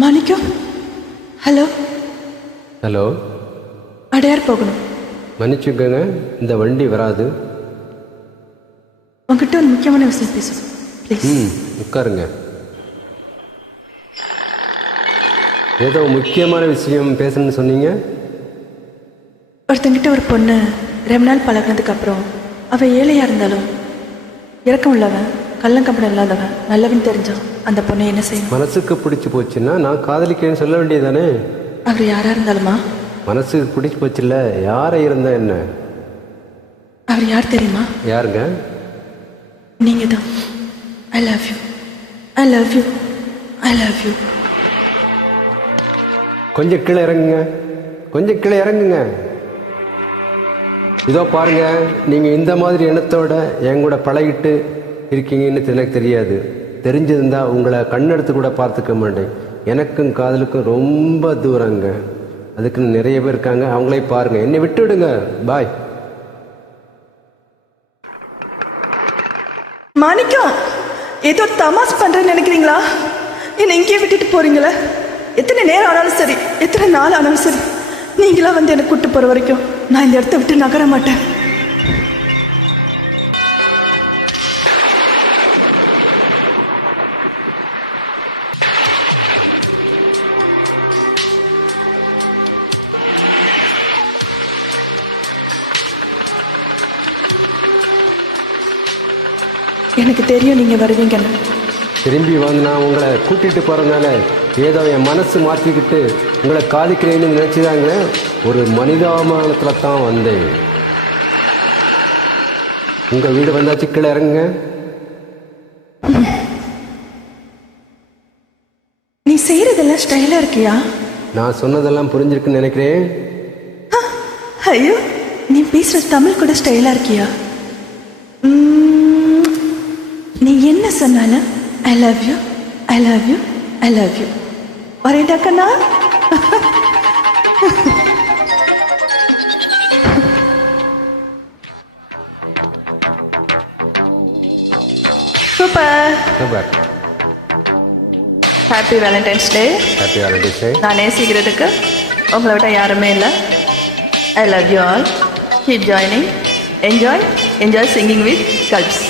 மாணிக்கம் hello? Hello? Adyar போகணும். மன்னிச்சுக்கோங்க இந்த வண்டி வராது. உங்ககிட்ட ஒரு முக்கியமான விஷயம் பேசணும். ப்ளீஸ் ம் உட்காருங்க. ஏதோ முக்கியமான விஷயம் பேசணும்னு சொன்னீங்க? ஒருத்தங்கிட்ட ஒரு பொண்ணு ரெண்டு நாள் பழகினதுக்கு அப்புறம் அவள் ஏழையாக இருந்தாலும் இறக்கம் உள்ளவன். கள்ளங்கப்படம் இல்லாதவன் நல்லவன் தெரிஞ்சான். அந்த பொண்ணை என்ன செய்யணும் மனசுக்கு பிடிச்சி போச்சுன்னா நான் காதலிக்கிறேன்னு சொல்ல வேண்டியதானே அவர் யாராக இருந்தாலுமா? மனசுக்கு பிடிச்சி போச்சுல்ல யாரை இருந்தா என்ன? அவர் யார் தெரியுமா? யாருங்க? நீங்கள் தான் I love you I love you I love you கொஞ்சம் கீழே இறங்குங்க. கொஞ்சம் கீழே இறங்குங்க. இதோ பாருங்க நீங்க இந்த மாதிரி எண்ணத்தோட என் கூட பழகிட்டு இருக்கீங்கன்னு எனக்கு தெரியாது. தெரிஞ்சிருந்தா உங்களை கண்ணெடுத்து கூட பார்த்துக்க மாட்டேன். எனக்கும் காதலுக்கும் ரொம்ப தூரங்க. அதுக்குன்னு நிறைய பேர் இருக்காங்க. அவங்களே பாருங்க. என்னை விட்டு விடுங்க பாய் மாணிக்கம் ஏதோ தமாஸ் பண்றேன்னு நினைக்கிறீங்களா? என்னை இங்கேயே விட்டுட்டு போறீங்களே? எத்தனை நேரம் ஆனாலும் சரி எத்தனை நாள் ஆனாலும் சரி நீங்களா வந்து என்னை கூட்டு போற வரைக்கும் நான் இந்த இடத்த விட்டு நகர மாட்டேன். எனக்கு தெரியும் நீங்க வருவீங்கன்னு திரும்பி வந்து நான் உங்களை கூட்டிட்டு போறதுனால ஏதோ என் மனசு மாற்றிக்கிட்டு உங்களை காதிக்கிறேன்னு நினைச்சுதாங்க ஒரு மனிதாபிமானத்துல தான் வந்தேன். உங்க வீடு வந்தாச்சு கீழே இறங்குங்க. நீ செய்யறதெல்லாம் ஸ்டைலா இருக்கியா? நான் சொன்னதெல்லாம் புரிஞ்சிருக்குன்னு நினைக்கிறேன். ஐயோ நீ பேசுற தமிழ் கூட ஸ்டைலா இருக்கியா? நீ என்ன சொன்னாலும் I love you I love you I love you வரேன்டா கண்ணா super. Super. Happy Valentine's Day happy holidays நான் நேசிக்கிறதுக்கு உங்களை விட யாருமே இல்லை. I love you all keep joining enjoy enjoy singing with gulps